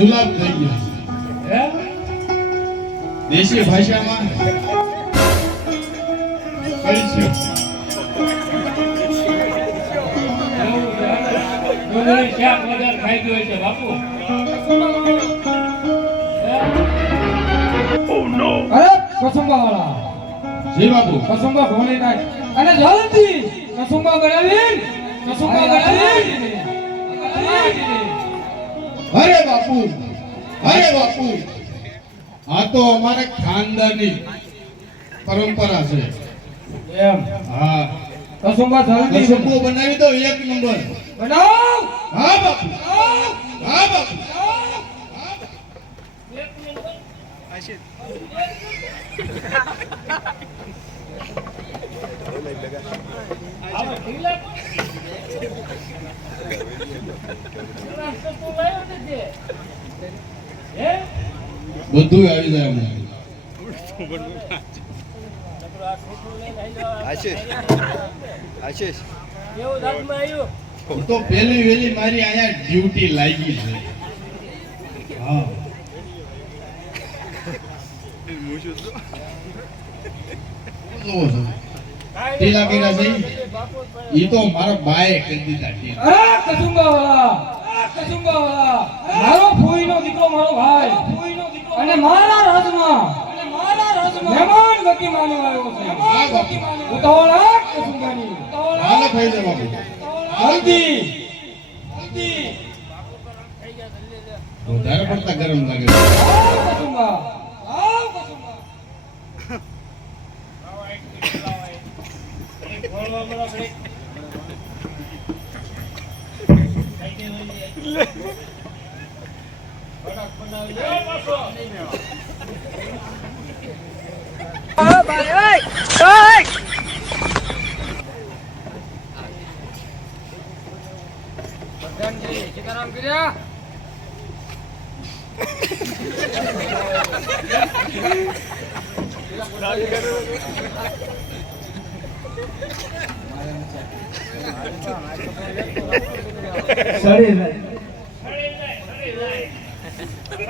જુલાબ થઈ ગયા. દેશી ભાષામાં કળસ્યો એવું છે. ડુંગળી શાક વગર ખાઈ ગયો છે બાપુ અરે કસુંબા વાળા બાપુ. કસુંબા ભોળી નાખ. અને જલ્દી કસુંબા ગળાવી કસુંબા ગળાવી અરે બાપુ અરે બાપુ. આ તો અમારે ખાનદાની પરંપરા છે. એમ? હા. કસુંબા જલ્દી કસુંબો બનાવી દો એક નંબર બનાવ! હા બાપુ. હા બાપુ. આવો બધું આવી જાય અમને આશીષ આશીષ તો પેલી વેલી મારી અહીંયા ડ્યુટી લાગી છે હા. ઢીલા ઈ? ઈ તો મારા બાએ કરી દીધા ઢીલા. અરે કસુંબા વાળા કસુંબા વાળા મારો ફોઈનો દીકરો મારો ભાઈ. અને મારા રાજમાં અને મારા રાજમાં મહેમાન ગતિ માનો આવ્યો છે. ઉતાવળ રાખ કસુંબાની ઉતાવળ ખાઈ લે બાપુ. જલ્દી. જલ્દી વધારે પડતા ગરમ લાગે. છે. આવ બનાવી લે પાછો. સીતારામ કર્યા સડી જાય, સડી જાય. બધાય નીચે સડી જાય. મહેમાન છે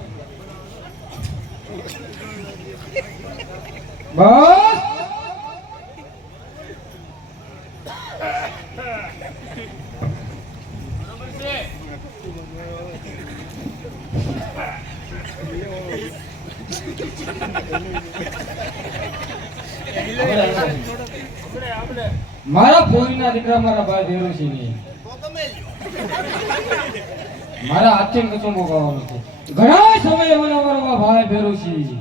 બસ. મારા ફોઈના દીકરા મારા ભાઈ દેવસિંહની મારા હાથે કસુંબો ગાવાનો છે ઘણા સમયે મને અમારો ભાઈ ભેરુસિંહ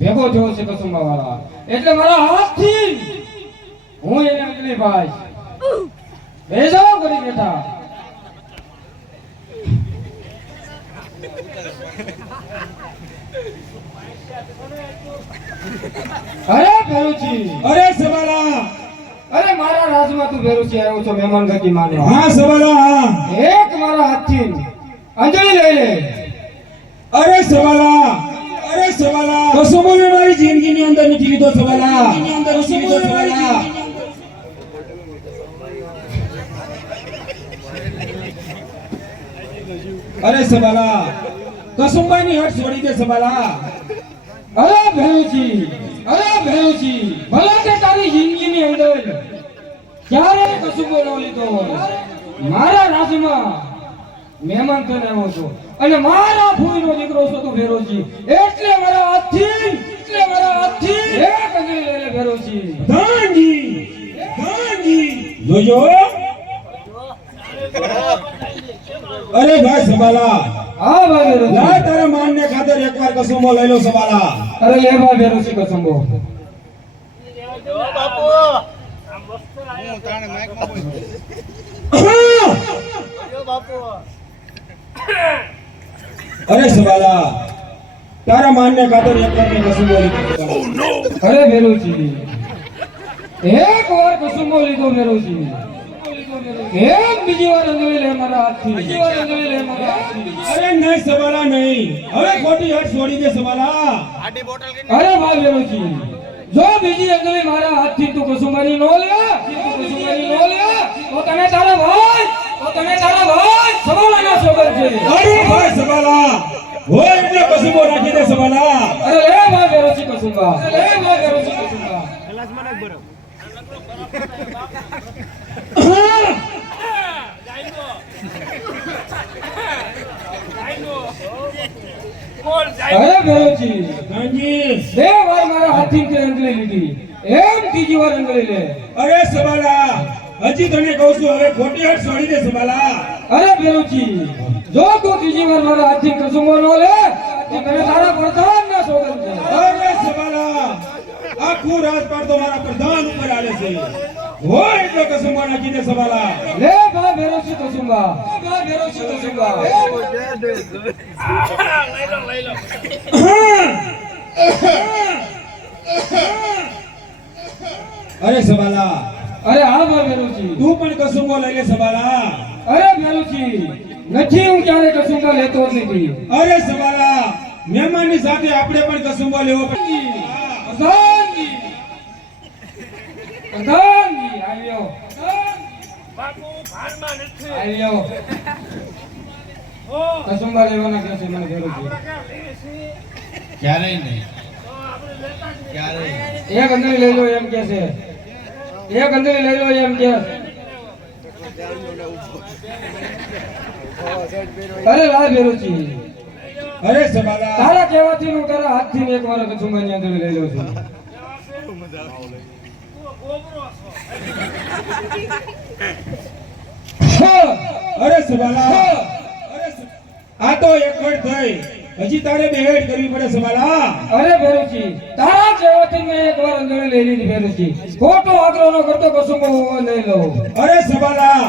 ભેગો થયો છે કસુંબા વાળા એટલે મારા હાથથી હું એને નીકળી ભાઈ બેસો કરી બેઠા. અરે ભેરુજી અરે સવાલા. અરે મારા રાજમાં તું ભેરુજી આવ્યો છો મહેમાન ગતિ માને. હા સવાલા હા. એક મારા હાથથી અંજલી લઈ લે. અરે સવાલા. સવાલા. કસુંબો મેં મારી જિંદગીની અંદર નથી લીધો સવાલા. નથી લીધો સવાલા. અરે સવાલા કસુંબાની હટ છોડી દે સવાલા. અરે ભેવજી અરે ભેવજી ભલે કે તારી જિંદગીની અંદર ક્યારે કસુંબો ન લીધો મારા રાજમાં મહેમાન થઈને આવ્યો છું. અને મારા ફૂઈનો દીકરો છો તો ભેરોજી એટલે મારા હાથથી એટલે મારા હાથથી. એક અંજલિ લઈને લે ભેરોજી ધાનજી ધાનજી જોજો. અરે ભાઈ સવાલા હા ભાઈ ભેરોજી લા તારા માનને ખાતર એકવાર કસુંબો લઈ લો સંભાલા. અરે લે ભાઈ ભેરોજી કસુંબો. બાપુ આમ વસ્તુ માં બોલ બાપુ. અરે સવાલા તારા માનને ખાતર એક વાર કસું બોલી અરે ભેરુજી એક વાર કસુંબો લીધો ભેરુજી એક બીજી વાર અંગવી લે મારા હાથથી. બીજી વાર અંગવી લે મારા હાથથી. અરે નહીં સવાલા નહીં. હવે ખોટી હટ છોડી દે સવાલા. અરે ભાઈ ભેરુજી જો બીજી અંગવી મારા હાથથી તું કસુંબાની નો લે તું કસુંબાની નો લે તો તને તારા ભાઈ તો તને તારા ભાઈ સવાલાના સોગર છે અરે ભાઈ સવાલા. હોય એટલે કસુંબો રાખી દે સવાલા. અરે લે ભાઈ ભેરુજી કસુંબા. અરે લે ભાઈ ભેરુજી કસુંબા. અરે ભેરુજી હાજી બે વાર મારા હાથથી તે લીધી. એમ ત્રીજી વાર અંજળી લે. અરે સવાલા. હજી તને કહું છું હવે ખોટી હાથ છોડી દે સવાલા અરે ભેરુચી જો તું ત્રીજી વાર મારા હાથથી કસુમો ન લે તો તને તારા પ્રધાન ના સોગંદ છે. અરે સબાલા આખું રાજપાટ તો મારા પ્રધાન ઉપર આલે છે. હોય એટલે કસુંબો નાખી દે સબાલા લે ભા ભેરુજી કસુંબા. ભા લઈ લો અરે સવાલા અરે હા ભા ભેરુજી તું પણ કસુંબો લઈ લે સવાલા. અરે ભેરુજી નથી હું ક્યારે કસુંબો લેતો જ નથી. અરે સવાલા મહેમાનની સાથે આપણે પણ કસુંબો લેવો પડે. પ્રધાનજી પ્રધાનજી આવ્યો આવ્યો કસુંબો લેવાના કે છે? મને ભેરુજી ક્યારેય નહીં. ક્યારેય એક અંદર લઈ લો એમ કે છે. એક અંદરી લઈ લો એમ કે. અરે લાલ બેરોચી અરે સબાલા તારા કહેવાથી હું તારા હાથથી એક વાર કસુંબાની અંદર લઈ લઉં છું. અરે સબાલા. અરે આ તો એક વાર થઈ. હજી તારે બેહેડ કરવી પડે સવાલા. અરે ભેરુજી તારા જેવાથી મેં એક વાર અંદરી લઈ લીધી ભેરુજી ખોટો આગ્રહ ન કરતો કસુંબો લઈ લો. અરે સવાલા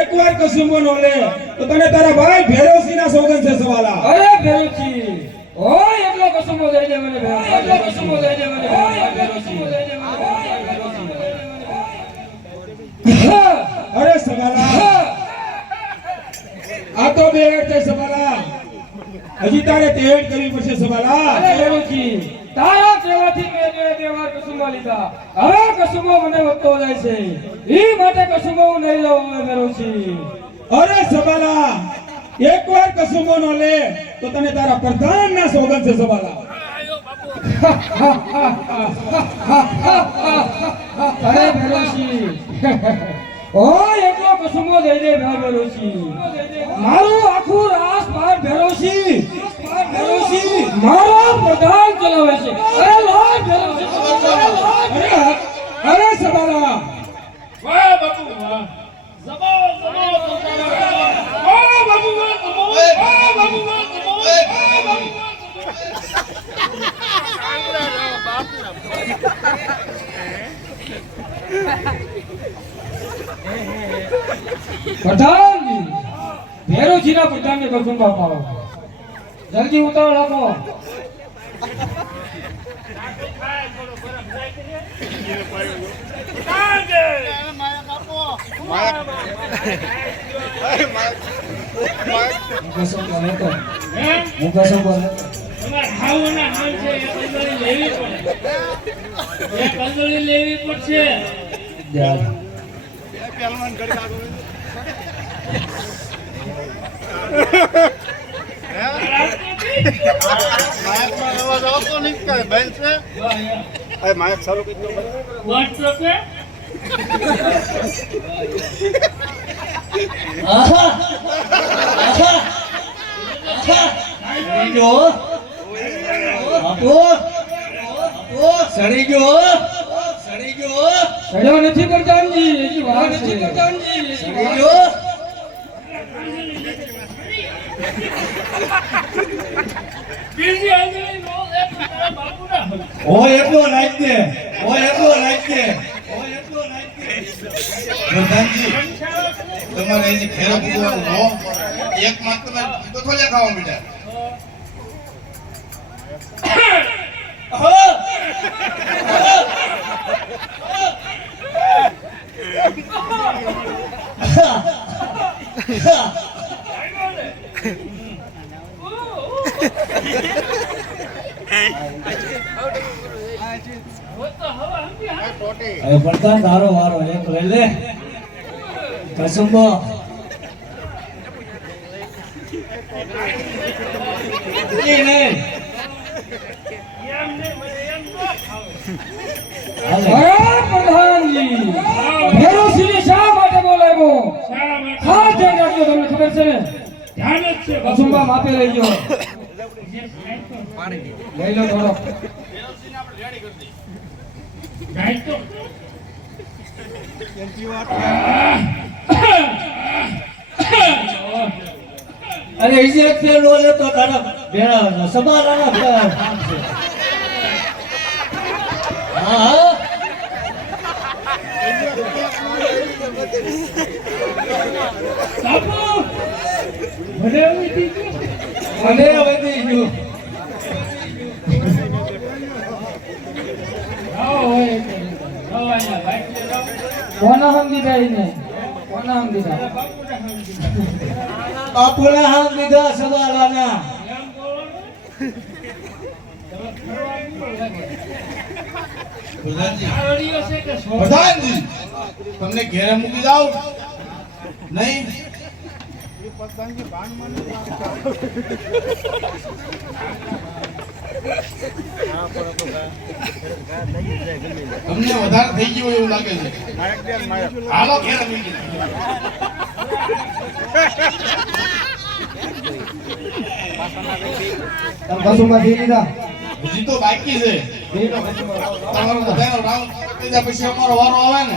એકવાર કસુંબો નો લે તો તને તારા ભાઈ ભેરોસી ના સોગન છે સવાલા. અરે ભેરુજી ઓય એટલો કસુંબો લઈ લે મને એટલો કસુંબો લઈ લે મને અરે સવાલા આ તો બેહેડ છે સવાલા. હજી તારે તેડ કરવી પડશે સવાલા. અરે ભેરુજી તારા સેવાથી મેં બે બે વાર લીધા. હવે કસુંબો મને વધતો જાય છે. ઈ માટે કસુંબો હું નહીં લઉં હવે ભેરુજી અરે સવાલા એકવાર કસુમો નો લે તો તને તારા પ્રધાન ના સોગન છે સવાલા. અરે ભેરુજી ઓય એટલો કસમો દઈ દે ભાઈ ભેરુજી મારું આખું રાસ પાર ભેરુજી ભેરુજી મારો પ્રધાન ચલાવે છે. અરે લાલ ભેરુજી અરે અરે સવાલા વાહ બાપુ વાહ. જબો જબો વાહ બાપુ વાહ. જબો વાહ બાપુ વાહ જબો વાહ. બાપુ વાહ પ્રધાનજી ભેરુજીના પ્રધાનને કસુંબા પાડો જલ્દી ઉતાવળ આપો. લેવી લેતો હે? ઘડી કસુંબા લેતો તમારે ખાવાના હાલ છે એ કંદોળી લેવી પડે એ કંદોળી લેવી પડશે વોટ પ્રકે સડ્યો નથી પ્રધાનજી હજી વાર નથી બાપુના ઓય એટલો નાખ દે ઓય એટલો નાખ દે ઓય એટલો નાખ દે પ્રધાનજી તમારે એની ઘેરે પૂરવાનું ન એક માત્ર બથોલિયા ખાવા મીઠા હવે પડતા તારો વારો એક લઈ લે. કસુંબો. પ્રધાનજી! માટે? હા ધ્યાન રાખજો તમને ખબર છે ને ધ્યાન જ છે કસુંબા માપે લઈ ગયો. લઈ લો થોડો જાય. અરે ઈજી એક ફેર લો લેતો તારા ભેળા સમારાના હા હા બાપુ, ભલે એવું થઈ ગયું. મને વધી ગયું આવો હોય એટલે. આવો અહીંયા બાઈક લઈ જાઓ. કોના હમ દીધા એને કોના હમ બાપુને? પ્રધાનજી તમને ઘેરે મૂકી જાવ નહીં? તમને વધારે થઈ ગયું એવું લાગે છે. હાલો, ઘેર હજી તો બાકી છે. તમારો બધાનો રાઉન્ડ પછી અમારો વારો આવે ને.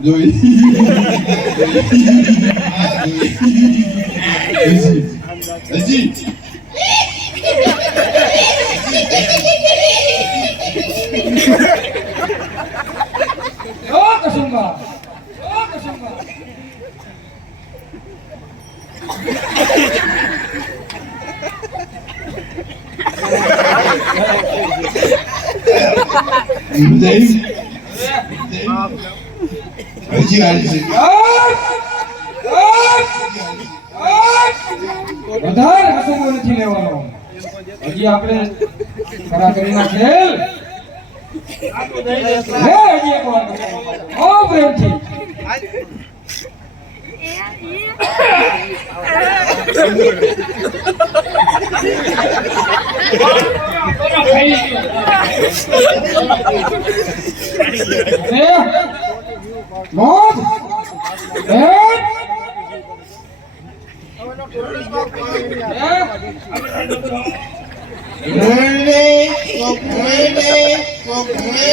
જોઈ હા, જોઈ. હજી હજી ઓ કસુંબા ઓ કસુંબા મજા આવી હજી હાલી છે. વધારે કસુંબો નથી લેવાનો. હજી આપણે કરાકરીનો ખેલ લે હજી એક વાર ઓ પ્રેમથી બોલો, ખાઈ લ્યો. લે મોત એક ભૂલે તો ભૂલે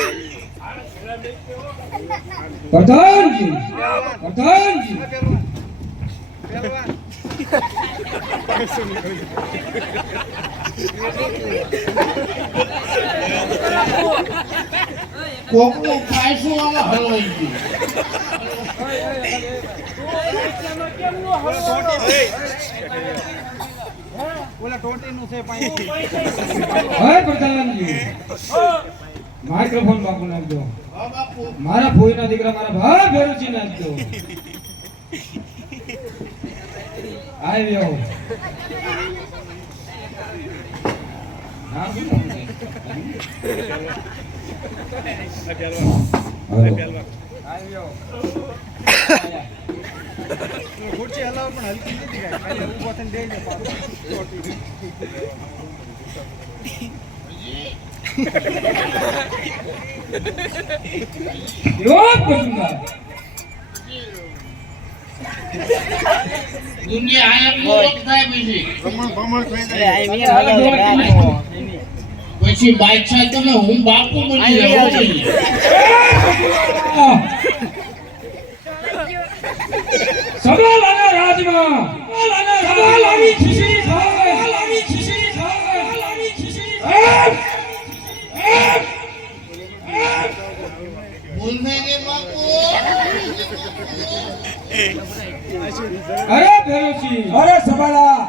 પ્રધાનજી પ્રધાનજી. કોકનું પાયસું આમાં હલવાઈ ગયું? ઓલા ટોટીનું છે પાણી પ્રધાનજી માઇક્રોફોન બાપુ નાખજો. મારા ફોઈના દીકરા મારા ભાઈ ભેરુચી નાખજો આવ્યો ખુરશી હલાવો પણ હલકી નથી કાંઈ. દુનિયા આયા પછી બાદશાહ તમે હું બાપુ બની રાજમાં. ખાવે. ખાવે ખાવે. કે બાપુ અરે ભેરુચી. અરે સવાલા.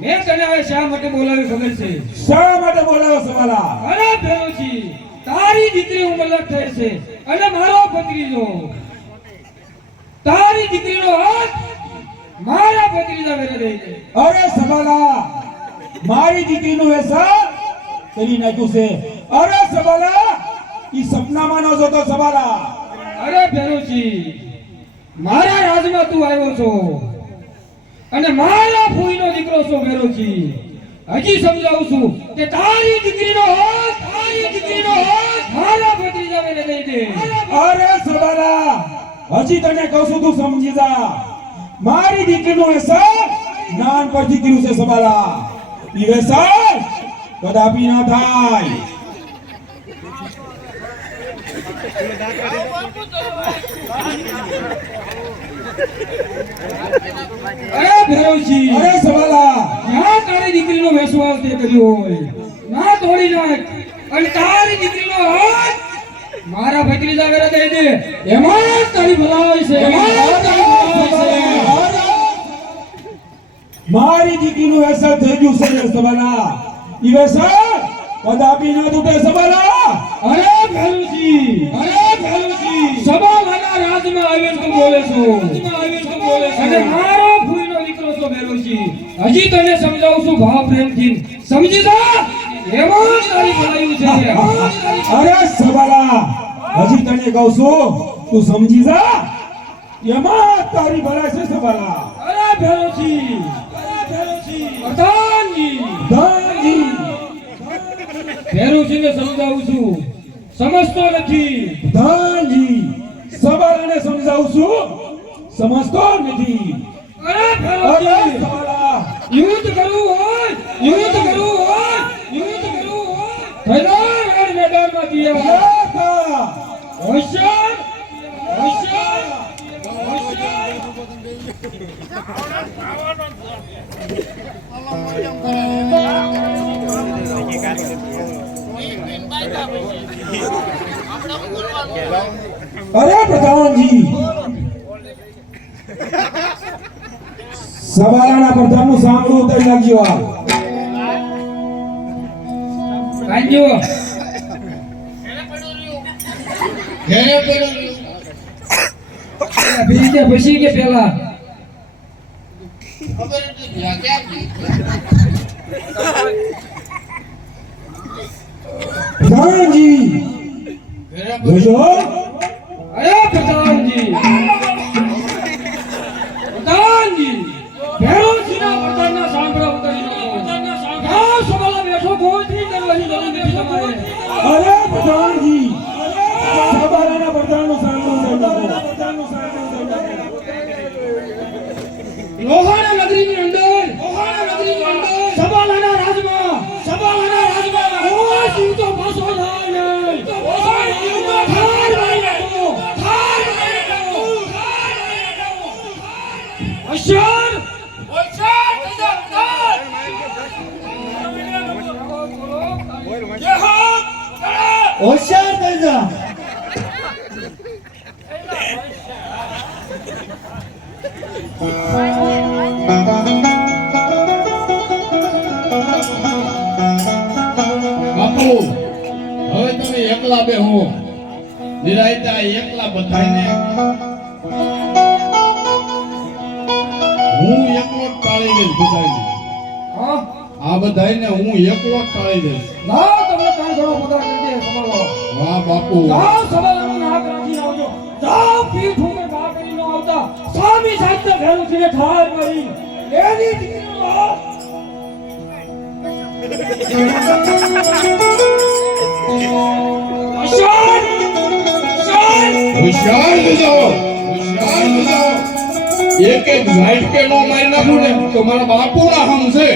મેં તને હવે શા માટે બોલાવી ખબર છે? શા માટે બોલાવો સવાલા? અરે ભેરુચી તારી દીકરી ઉમરલક થઈ છે. અને મારો ભત્રીજો. તારી દીકરીનો હાથ મારા ભત્રીજા વેરે દઈ દે અરે સવાલા મારી દીકરીનું વ્યસન કરી નાખ્યું છે. અરે સવાલા ઈ સપનામાં ન જોતો સવાલા અરે ભેરુજી મારા રાજમાં તું આવ્યો છો. અને મારા ફૂઈનો દીકરો છો ભેરુજી. હજી સમજાવું છું કે તારી દીકરીનો હોત તારી દીકરીનો હોત મારા ભત્રીજાને દઈ દે. અરે સવાલા હજી તને કહું છું તું સમજી જા. મારી દીકરીનો વ્યસન નાન પરથી કર્યું છે સબાલા. ઈ વેસર કદાપી ના થાય. અરે ભેરુજી અરે સવાલા. જ્યાં તારી દીકરીનો વિશ્વાસ તે કર્યો હોય ના તોડી નાખ. અને તારી દીકરીનો હાથ મારા ભત્રીજા વેરે દઈ દે. એમાં તારી ભલાઈ છે. એમાં તારી ભલાઈ છે. મારી દીકરીનું વેસન થઈ ગયું છે સવાલા. ઈ વ્યસન કદાપી ના તૂટે સવાલા. અરે ભેલુજી અરે ભેલુજી સબાલાના રાજમાં આવીને તું બોલે છો. અને મારો ફૂલનો દીકરો છો. ભેલુજી હજી તને સમજાવું છું ભાવ પ્રેમથી. સમજી જા? એમાં તારી ભલાઈ છે. અરે સવાલા. હજી તને કહું છું તું સમજી જા. એમાં તારી ભલાઈ છે સવાલા. અરે ભેલુજી અરે ને પ્રધાનજી ધનજી ભેરુજીને સમજાવું છું. સમજતો નથી. ધનજી સવાલાને સમજાવું છું. સમજતો નથી અરે સવાલા. યુદ્ધ કરવું હોય યુદ્ધ કરવું હોય યુદ્ધ કરવું હોય. મેદાનમાં હોશિયાર? હોશિયાર? હોશિયાર? અરે પ્રધાનજી. સવાલાના પ્રધાનનું સાંભળવું ઉતરી લાગ્યો આ. બીજી કે પછી કે પેલા? પ્રધાનજી જોજો. હોશિયાર થઈ જા. બાપુ હવે તમે એકલા બે હો. નિરાયતા એકલા બધાને હું એકલો જ ટાળી દઈશ બધાને આ બધાને હું એકલો જ ટાળી દઈશ. વાહ બાપુ. જાઓ સવારનું નાક રાખીને આવજો. જાઓ પીઠ ઉપર બા કરી ન આવતા. સ્વામી સાહિત્ય ભેરું થઈને ઠાર કરી. એની! હોશિયાર બીજો હોશિયાર બીજો એક એક લાઈટ કે નો મારી નાખું ને તો મારા બાપુ ના હમ છે.